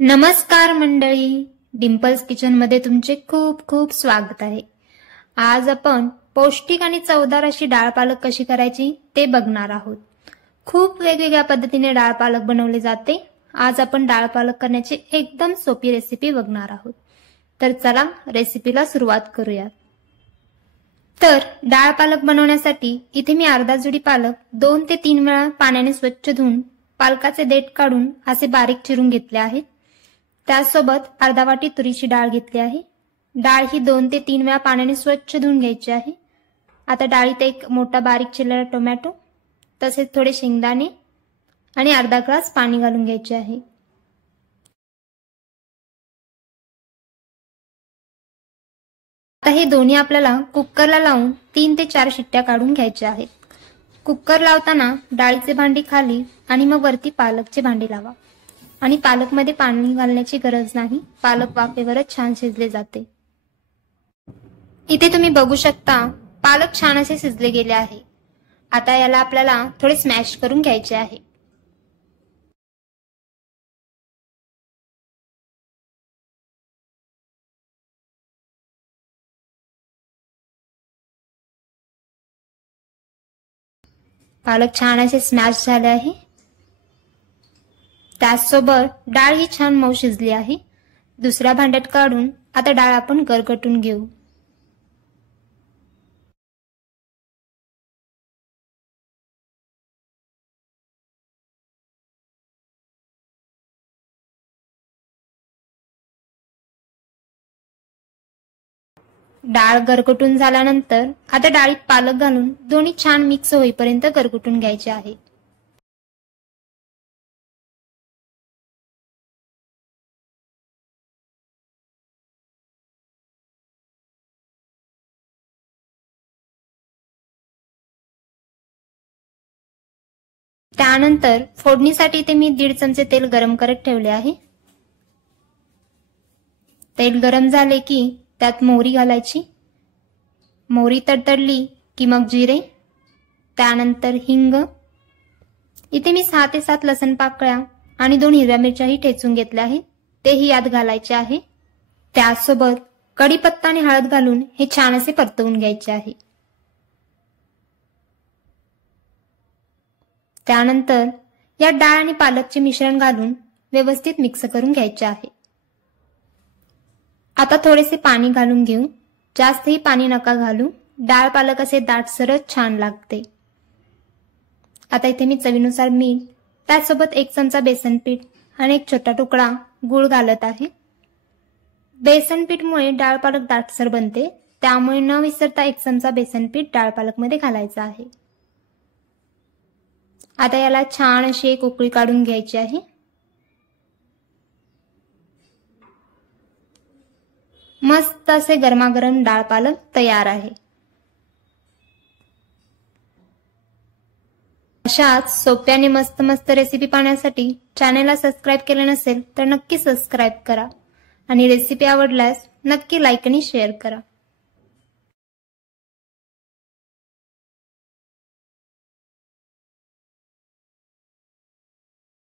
नमस्कार मंडळी, dimples kitchen मध्ये तुमचे खूप खूप स्वागत आहे। आज आपण पौष्टिक आणि चवदार अशी डाळ पालक कशी करायची ते बघणार आहोत। खूप वेगवेगळ्या पद्धतीने डाळ पालक बनवले जाते। आज आपण डाळ पालक करण्याची एकदम सोपी रेसिपी बघणार आहोत। तर चला रेसिपीला सुरुवात करूया। तर डाळ पालक बनवण्यासाठी इथे मी अर्धा जुडी पालक 2 ते 3 वेळा पाण्याने स्वच्छ धुवून पालकाचे देठ काढून असे बारीक चिरून घेतले आहेत। त्यासोबत अर्धा वाटी तुरीची डाळ घेतली आहे। डाळ ही 2 ते 3 वेळा पाण्याने स्वच्छ धुवून घ्यायची आहे। आता डाळीत एक मोठा बारीक चिरलेला टोमॅटो, तसेच थोडे शेंगदाणे आणि अर्धा ग्लास पाणी घालून घ्यायचे आहे। आता हे दोन्ही आपल्याला कुकरला लावून 3 ते 4 शिट्ट्या काढून घ्यायच्या आहेत। कुकर लावताना डाळीचे भांडी खाली आणि मग वरती पालकचे भांडी लावा आणि पालकमध्ये पाणी घालण्याची गरज नाही, पालक वाफेवरच छान शिजले जाते। इथे तुम्ही बघू शकता पालक छान असे शिजले गेले आहे। आता याला आपल्याला थोडे स्मॅश करून घ्यायचे आहे। पालक छान असे स्मॅश झाले आहे। त्यासोबत डाळ ही छान मऊ शिजली आहे। दुसऱ्या भांड्यात काढून आता डाळ आपण गरगटून घेऊ। डाळ गरगटून झाल्यानंतर आता डाळीत पालक घालून दोन्ही छान मिक्स होईपर्यंत गरगटून घ्यायचे आहे। त्यानंतर फोडणीसाठी इथे मी 1.5 चमचे तेल गरम करत ठेवले आहे। तेल गरम झाले की त्यात मोहरी घालायची। मोहरी तडतडली की मग जिरे, त्यानंतर हिंग। इथे मी 6 ते 7 लसूण पाकळ्या आणि 2 हिरव्या मिरच्याही ठेचून घेतल्या आहे, तेही यात घालायचे आहे। त्यासोबत कढीपत्ता आणि हळद घालून हे छान असे परतवून घ्यायचे आहे। त्यानंतर या डाळ आणि पालकचे मिश्रण घालून व्यवस्थित मिक्स करून घ्यायचे आहे। आता थोडेसे पाणी घालून घेऊ, जास्तही पाणी नका घालू, डाळ पालक असे दाटसरच छान लागते। आता इथे मी चवीनुसार मीठ, त्यासोबत 1 चमचा बेसन पीठ आणि 1 छोटा तुकडा गूळ घालत आहे। बेसन पीठमुळे डाळ पालक दाटसर बनते, त्यामुळे न विसरता 1 चमचा बेसन पीठ डाळ पालक मध्ये घालायचा आहे। आता याला छान अशी एक उकळी काढून घ्यायची आहे। मस्त असे गरमागरम डाळ पालक तयार आहे। अशाच सोप्या आणि मस्त मस्त रेसिपी पाहण्यासाठी चॅनलला सबस्क्राइब केले नसेल तर नक्की सबस्क्राइब करा आणि रेसिपी आवडल्यास नक्की लाईक आणि शेअर करा।